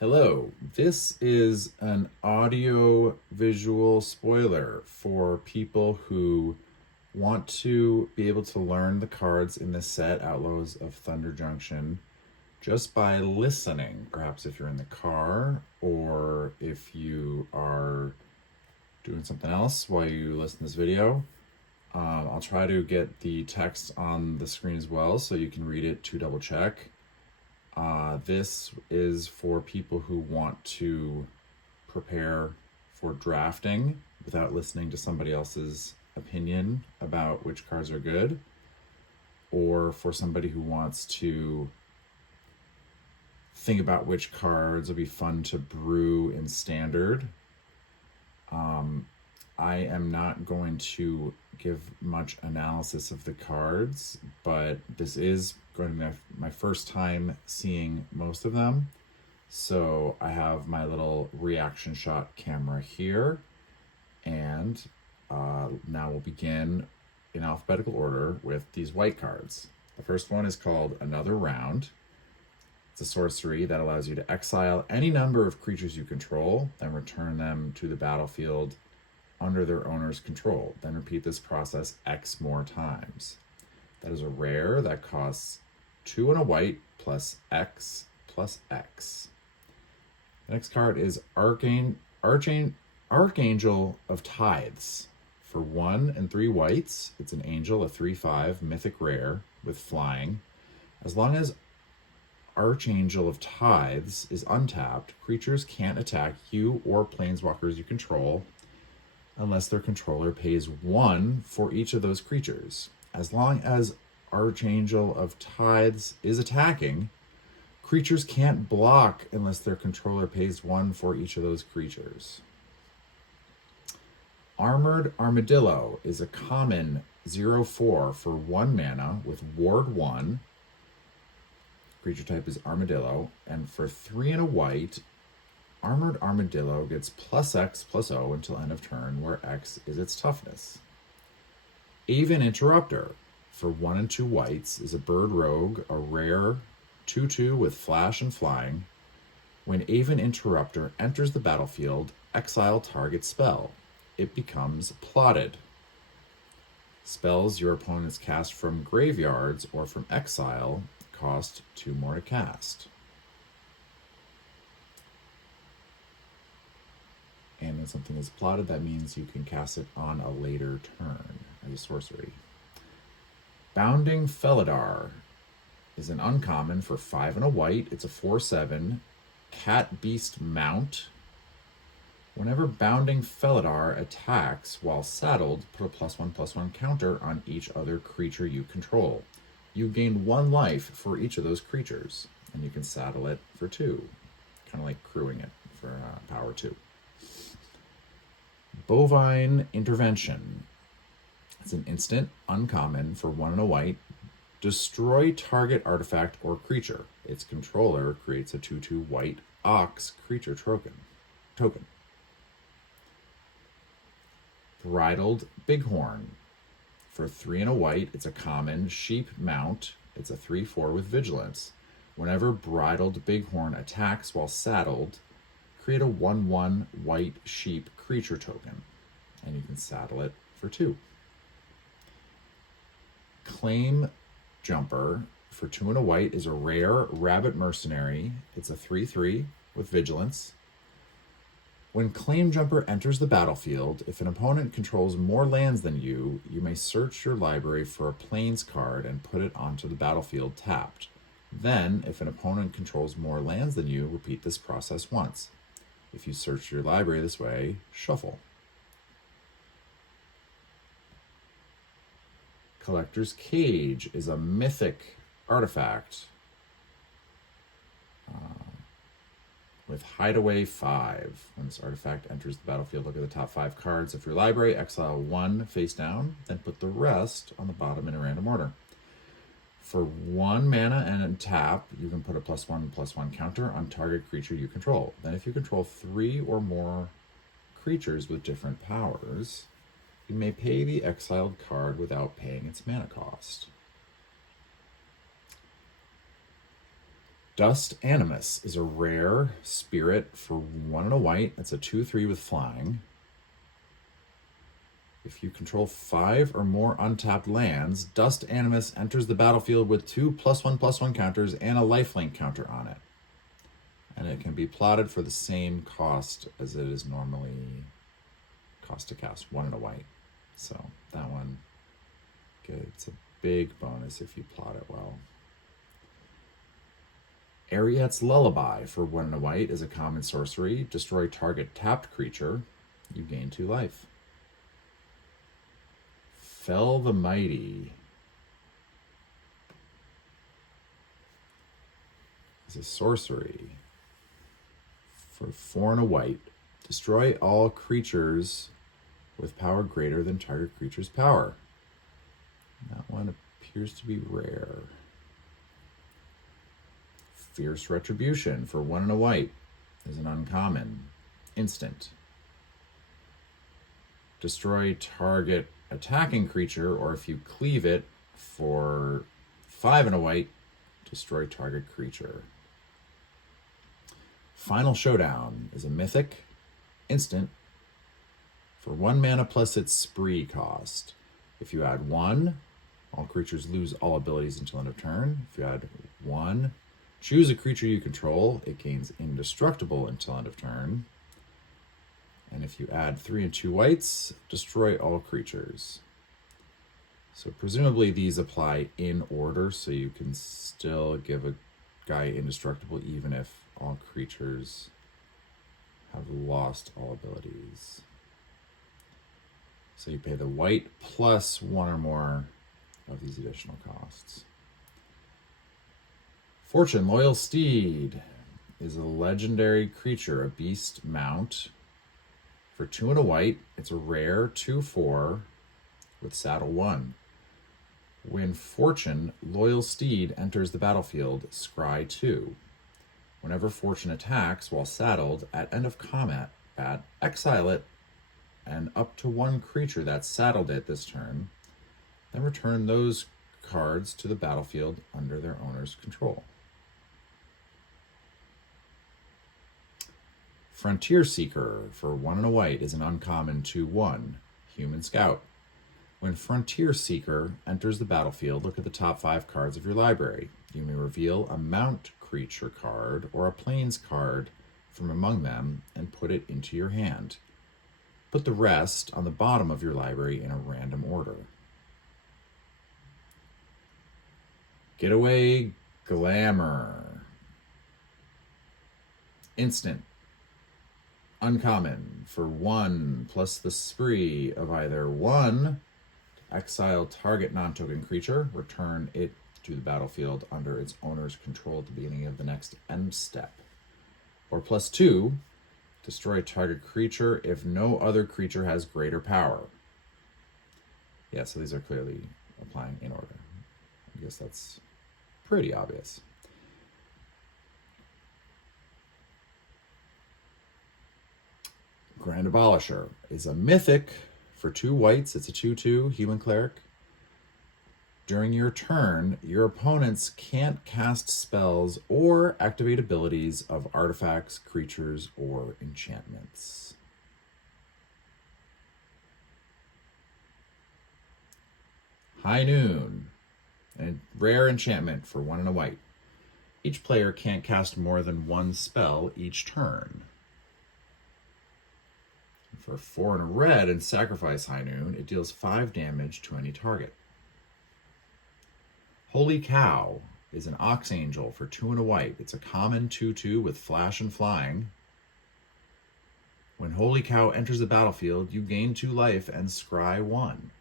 Hello, this is an audio visual spoiler for people who want to be able to learn the cards in the set Outlaws of Thunder Junction just by listening. Perhaps if you're in the car or if you are doing something else while you listen to this video. I'll try to get the text on the screen as well so you can read it to double check. This is for people who want to prepare for drafting without listening to somebody else's opinion about which cards are good, or for somebody who wants to think about which cards will be fun to brew in standard. I am not going to give much analysis of the cards, but this is going to be my first time seeing most of them. So I have my little reaction shot camera here, and now we'll begin in alphabetical order with these white cards. The first one is called Another Round. It's a sorcery that allows you to exile any number of creatures you control, then return them to the battlefield under their owner's control. Then repeat this process X more times. That is a rare that costs 2 and a white plus X plus X. The next card is Archangel of Tithes. For 1 and 3 whites, it's an angel, a 3/5 mythic rare with flying. As long as Archangel of Tithes is untapped, creatures can't attack you or planeswalkers you control unless their controller pays 1 for each of those creatures. As long as Archangel of Tithes is attacking, creatures can't block unless their controller pays 1 for each of those creatures. Armored Armadillo is a common 0/4 for 1 mana with Ward 1. Creature type is Armadillo. And for 3 and a white, Armored Armadillo gets plus X plus O until end of turn, where X is its toughness. Aven Interrupter, for 1 and 2 whites, is a bird rogue, a rare 2/2 with flash and flying. When Aven Interrupter enters the battlefield, exile target spell. It becomes plotted. Spells your opponents cast from graveyards or from exile cost 2 more to cast. And when something is plotted, that means you can cast it on a later turn as a sorcery. Bounding Felidar is an uncommon for 5 and a white. It's a 4/7 cat beast mount. Whenever Bounding Felidar attacks while saddled, put a +1/+1 counter on each other creature you control. You gain 1 life for each of those creatures, and you can saddle it for 2, kind of like crewing it for power 2. Bovine Intervention. It's an instant, uncommon for 1 and a white. Destroy target artifact or creature. Its controller creates a 2/2 white ox creature token. Bridled Bighorn. For 3 and a white, it's a common sheep mount. It's a 3/4 with vigilance. Whenever Bridled Bighorn attacks while saddled, create a 1/1 white sheep creature token, and you can saddle it for 2. Claim Jumper, for 2 and a white, is a rare rabbit mercenary. It's a 3/3 with vigilance. When Claim Jumper enters the battlefield, if an opponent controls more lands than you, you may search your library for a plains card and put it onto the battlefield tapped. Then, if an opponent controls more lands than you, repeat this process once. If you search your library this way, shuffle. Collector's Cage is a mythic artifact with Hideaway 5. When this artifact enters the battlefield, look at the top 5 cards of your library, exile 1 face down, then put the rest on the bottom in a random order. For 1 mana and tap, you can put a +1/+1 counter on target creature you control. Then if you control 3 or more creatures with different powers, you may pay the exiled card without paying its mana cost. Dust Animus is a rare spirit for 1 and a white. It's a 2/3 with flying. If you control 5 or more untapped lands, Dust Animus enters the battlefield with 2 +1/+1 counters and a lifelink counter on it. And it can be plotted for the same cost as it is normally cost to cast, 1 and a white. So that one gets a big bonus if you plot it well. Ariet's Lullaby for 1 and a white is a common sorcery. Destroy target tapped creature. You gain 2 life. Fell the Mighty is a sorcery for 4 and a white. Destroy all creatures with power greater than target creature's power. That one appears to be rare. Fierce Retribution for 1 and a white is an uncommon. Instant. Destroy target attacking creature, or if you cleave it for 5 and a white, destroy target creature. Final Showdown is a mythic instant for 1 mana plus its spree cost. If you add 1, all creatures lose all abilities until end of turn. If you add 1, choose a creature you control. It gains indestructible until end of turn. And if you add 3 and 2 whites, destroy all creatures. So presumably these apply in order, so you can still give a guy indestructible even if all creatures have lost all abilities. So you pay the white plus 1 or more of these additional costs. Fortune Loyal Steed is a legendary creature, a beast mount. For 2 and a white, it's a rare 2/4 with saddle 1. When Fortune Loyal Steed enters the battlefield, scry 2. Whenever Fortune attacks while saddled at end of combat, exile it and up to 1 creature that saddled it this turn, then return those cards to the battlefield under their owner's control. Frontier Seeker for 1 and a white is an uncommon 2/1 Human Scout. When Frontier Seeker enters the battlefield, look at the top 5 cards of your library. You may reveal a mount creature card or a plains card from among them and put it into your hand. Put the rest on the bottom of your library in a random order. Getaway Glamour. Instant. Uncommon for 1 plus the spree of either 1, exile target non-token creature, return it to the battlefield under its owner's control at the beginning of the next end step. Or plus 2, destroy target creature if no other creature has greater power. Yeah, so these are clearly applying in order. I guess that's pretty obvious. Grand Abolisher is a mythic for 2 whites. It's a 2/2 human cleric. During your turn, your opponents can't cast spells or activate abilities of artifacts, creatures, or enchantments. High Noon, a rare enchantment for 1 and a white. Each player can't cast more than 1 spell each turn. For 4 and a red and sacrifice High Noon, it deals 5 damage to any target. Holy Cow is an Ox Angel for 2 and a white. It's a common 2/2 with flash and flying. When Holy Cow enters the battlefield, you gain 2 life and scry 1.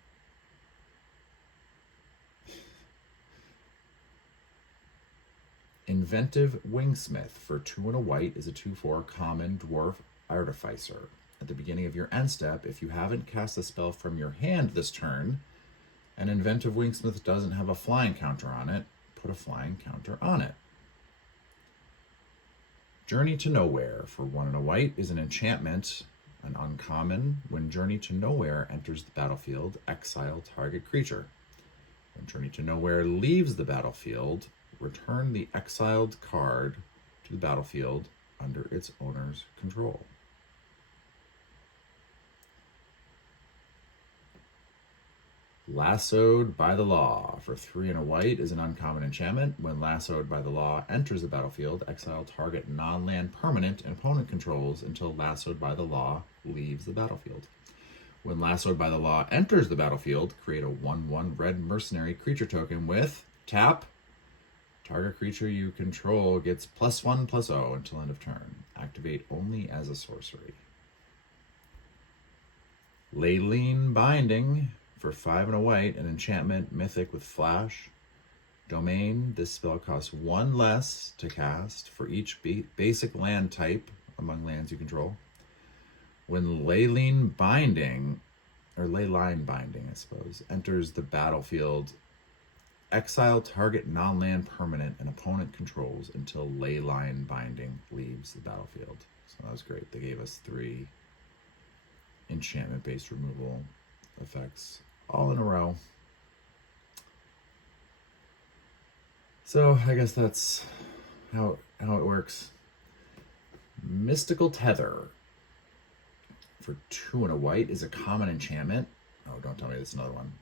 Inventive Wingsmith for 2 and a white is a 2/4 common dwarf artificer. At the beginning of your end step, if you haven't cast a spell from your hand this turn, and Inventive Wingsmith doesn't have a flying counter on it, put a flying counter on it. Journey to Nowhere for 1 and a white is an enchantment, an uncommon. When Journey to Nowhere enters the battlefield, exile target creature. When Journey to Nowhere leaves the battlefield, return the exiled card to the battlefield under its owner's control. Lassoed by the Law. For 3 and a white is an uncommon enchantment. When Lassoed by the Law enters the battlefield, exile target non-land permanent and opponent controls until Lassoed by the Law leaves the battlefield. When Lassoed by the Law enters the battlefield, create a 1/1 red mercenary creature token with tap. Target creature you control gets +1/+0 until end of turn. Activate only as a sorcery. Leyline Binding. For 5 and a white, an enchantment, mythic with flash. Domain, this spell costs 1 less to cast for each basic land type among lands you control. When Leyline Binding, I suppose, enters the battlefield, exile target non-land permanent and opponent controls until Leyline Binding leaves the battlefield. So that was great. They gave us 3 enchantment-based removal effects all in a row. So I guess that's how it works. Mystical Tether. For 2 and a white is a common enchantment. Oh, don't tell me there's another one.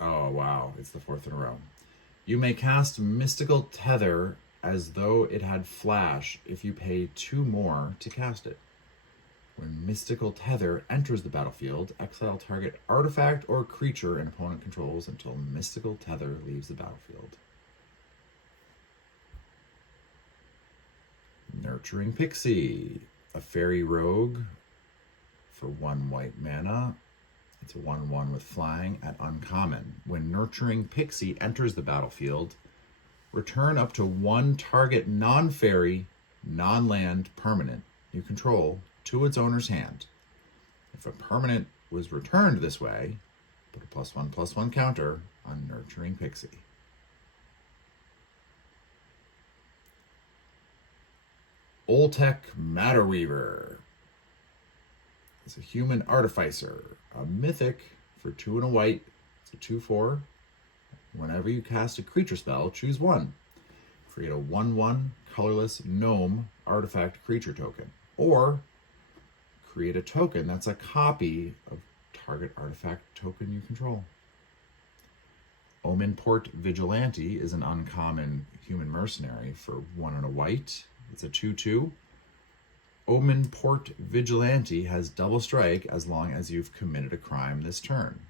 Oh, wow. It's the 4th in a row. You may cast Mystical Tether as though it had flash if you pay 2 more to cast it. When Mystical Tether enters the battlefield, exile target artifact or creature an opponent controls until Mystical Tether leaves the battlefield. Nurturing Pixie. A fairy rogue for 1 white mana. It's a 1/1 with flying at uncommon. When Nurturing Pixie enters the battlefield, return up to 1 target non-fairy, non-land permanent you control to its owner's hand. If a permanent was returned this way, put a +1/+1 counter on Nurturing Pixie. Oltec Matterweaver. It's a human artificer, a mythic for 2 and a white. It's a 2/4. Whenever you cast a creature spell, choose 1. Create a 1/1 colorless gnome artifact creature token. Or create a token that's a copy of target artifact token you control. Omenport Vigilante is an uncommon human mercenary for 1 and a white. It's a 2/2. Omenport Vigilante has double strike as long as you've committed a crime this turn.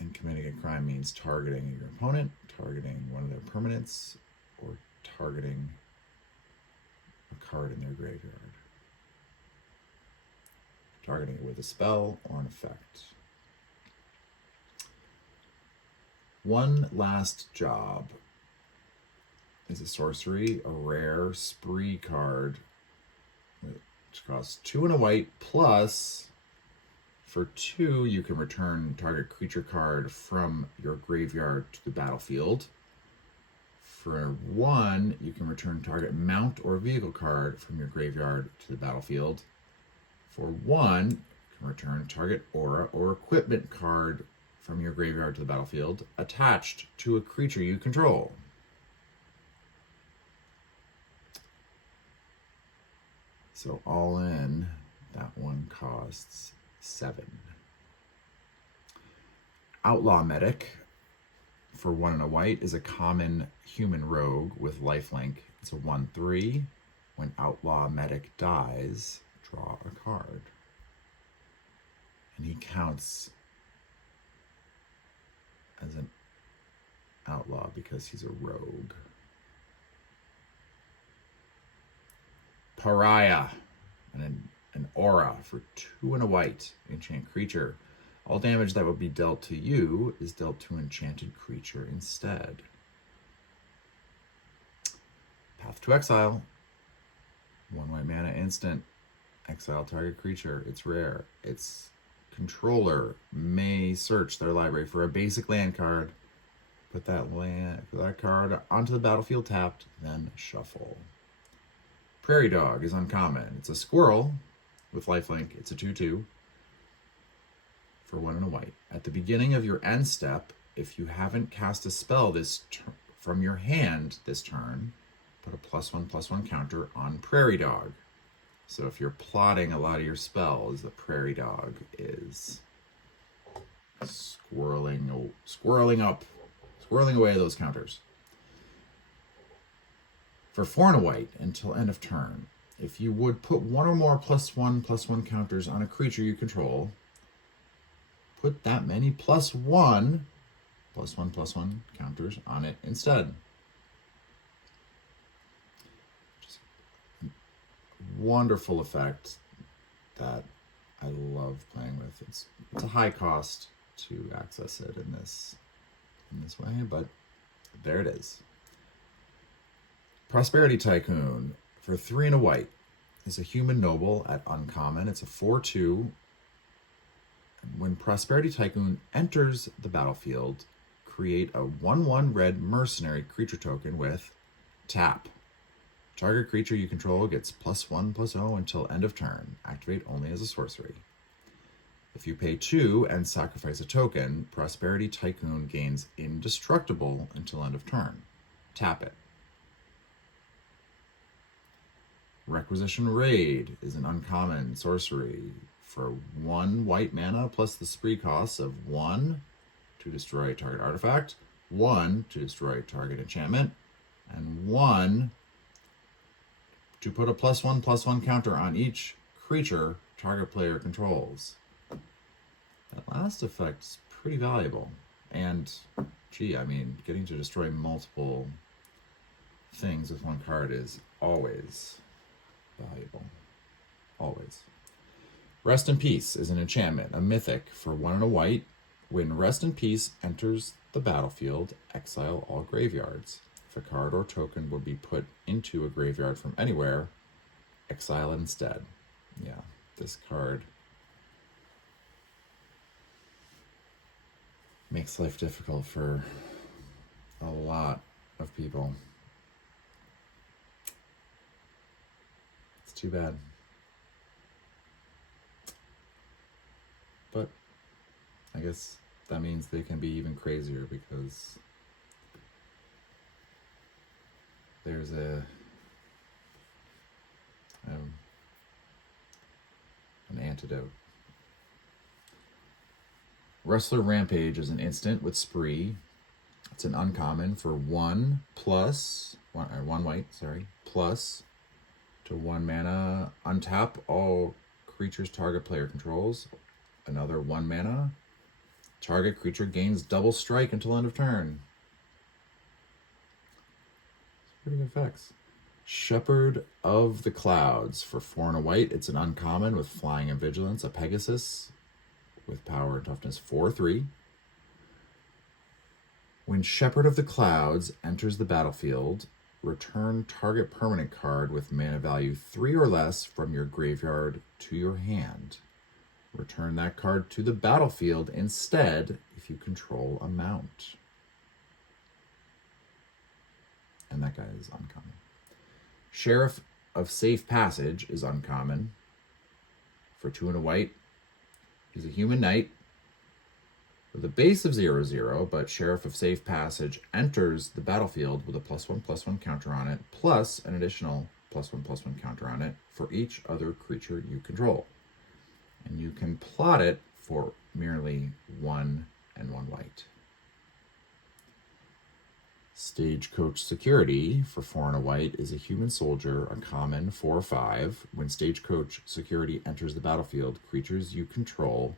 And committing a crime means targeting your opponent, targeting one of their permanents, or targeting a card in their graveyard. Targeting it with a spell or an effect. One Last Job is a sorcery, a rare spree card, which costs 2 and a white, plus for 2 you can return target creature card from your graveyard to the battlefield. For 1, you can return target mount or vehicle card from your graveyard to the battlefield. For 1, you can return target aura or equipment card from your graveyard to the battlefield attached to a creature you control. So all in, that one costs 7. Outlaw Medic for 1 and a white is a common human rogue with lifelink. It's a 1/3. When Outlaw Medic dies, draw a card. And he counts as an outlaw because he's a rogue. Pariah, an aura for 2 and a white, enchant creature. All damage that would be dealt to you is dealt to enchanted creature instead. Path to Exile. 1 white mana instant. Exile target creature. It's rare. Its controller may search their library for a basic land card. Put that card onto the battlefield tapped, then shuffle. Prairie Dog is uncommon. It's a squirrel with lifelink. It's a 2/2 for 1 and a white. At the beginning of your end step, if you haven't cast a spell from your hand this turn, put a +1/+1 counter on Prairie Dog. So if you're plotting a lot of your spells, the Prairie Dog is squirreling away those counters. For 4 and a white until end of turn, if you would put one or more +1/+1 counters on a creature you control, put that many +1/+1 counters on it instead. Just a wonderful effect that I love playing with. It's a high cost to access it in this way, but there it is. Prosperity Tycoon for 3 and a white is a human noble at uncommon. It's a 4/2. When Prosperity Tycoon enters the battlefield, create a 1/1 red mercenary creature token with tap. Target creature you control gets +1/+0 until end of turn. Activate only as a sorcery. If you pay 2 and sacrifice a token, Prosperity Tycoon gains indestructible until end of turn. Tap it. Requisition Raid is an uncommon sorcery for 1 white mana plus the spree costs of 1 to destroy a target artifact, 1 to destroy a target enchantment, and 1 to put a +1/+1 counter on each creature target player controls. That last effect's pretty valuable. And, gee, I mean, getting to destroy multiple things with one card is always valuable. Always. Rest in Peace is an enchantment, a mythic for 1 and a white. When Rest in Peace enters the battlefield, exile all graveyards. If a card or token would be put into a graveyard from anywhere, exile it instead. Yeah, this card makes life difficult for a lot of people. It's too bad. But I guess that means they can be even crazier because there's an antidote. Wrestler Rampage is an instant with spree. It's an uncommon for 1 white, plus to 1 mana, untap all creatures target player controls. Another 1 mana. Target creature gains double strike until end of turn. Pretty good effects. Shepherd of the Clouds for 4 and a white. It's an uncommon with flying and vigilance, a Pegasus with power and toughness 4/3. When Shepherd of the Clouds enters the battlefield, return target permanent card with mana value 3 or less from your graveyard to your hand. Return that card to the battlefield instead if you control a mount. And that guy is uncommon. Sheriff of Safe Passage is uncommon for 2 and a white. He's a human knight with a base of 0/0, but Sheriff of Safe Passage enters the battlefield with a +1/+1 counter on it, plus an additional +1/+1 counter on it for each other creature you control. And you can plot it for merely 1 and 1 white. Stagecoach Security for 4 and a white is a human soldier, a common 4/5. When Stagecoach Security enters the battlefield, creatures you control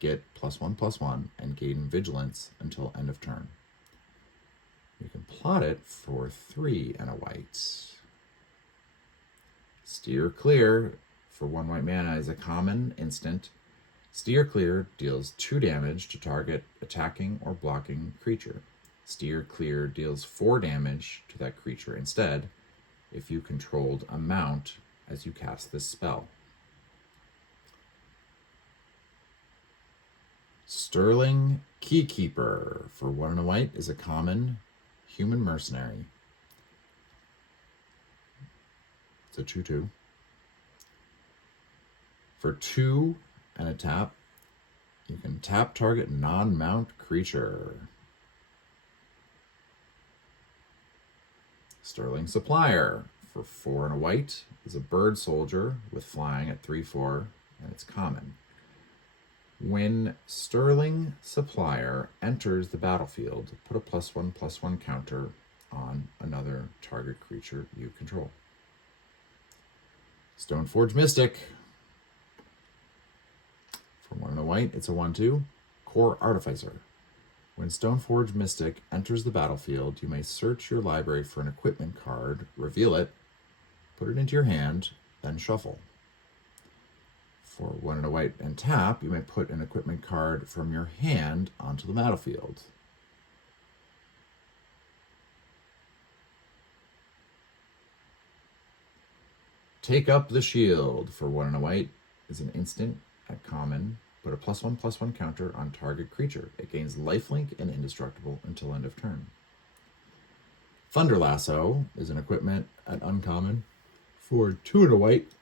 get +1/+1 and gain vigilance until end of turn. You can plot it for 3 and a white. Steer Clear for 1 white mana is a common instant. Steer Clear deals 2 damage to target attacking or blocking creature. Steer Clear deals 4 damage to that creature instead if you controlled a mount as you cast this spell. Sterling Keykeeper for 1 and a white is a common human mercenary. It's a 2/2. For 2 and a tap, you can tap target non-mount creature. Sterling Supplier. For 4 and a white is a bird soldier with flying at 3/4, and it's common. When Sterling Supplier enters the battlefield, put a +1/+1 counter on another target creature you control. Stoneforge Mystic. For 1 and a white, it's a 1/2. Core Artificer. When Stoneforge Mystic enters the battlefield, you may search your library for an equipment card, reveal it, put it into your hand, then shuffle. For 1 and a white and tap, you may put an equipment card from your hand onto the battlefield. Take Up the Shield. For 1 and a white is an instant at common. Put a +1/+1 counter on target creature. It gains lifelink and indestructible until end of turn. Thunder Lasso is an equipment at uncommon. For 2 and a white,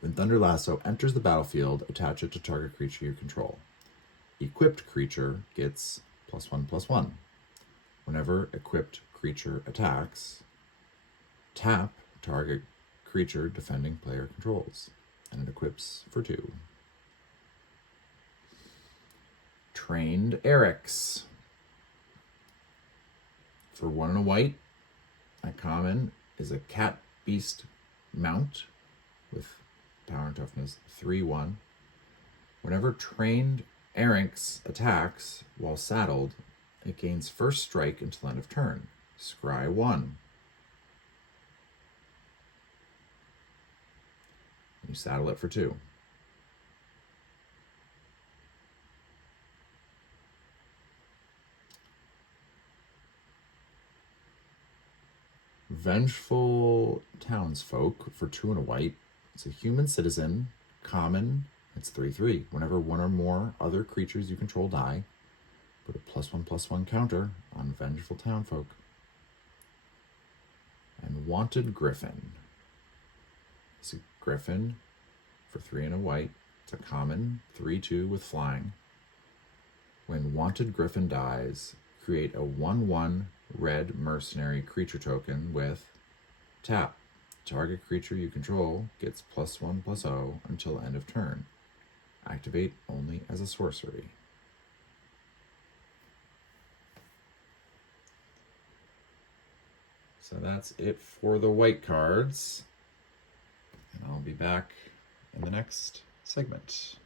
when Thunder Lasso enters the battlefield, attach it to target creature you control. Equipped creature gets +1/+1. Whenever equipped creature attacks, tap target creature defending player controls, and it equips for 2. Trained Eric's. For 1 and a white, at common is a cat beast mount with power and toughness 3/1. Whenever Trained Eric's attacks while saddled, it gains first strike until end of turn. Scry 1. And you saddle it for 2. Vengeful Townsfolk. For 2 and a white. It's a human citizen, common, it's 3/3. Whenever 1 or more other creatures you control die, put a +1/+1 counter on Vengeful Townfolk. And Wanted Griffin. It's a griffin for 3 and a white. It's a common, 3/2 with flying. When Wanted Griffin dies, create a 1/1 red mercenary creature token with tap. Target creature you control gets +1/+0 until end of turn. Activate only as a sorcery. So that's it for the white cards. And I'll be back in the next segment.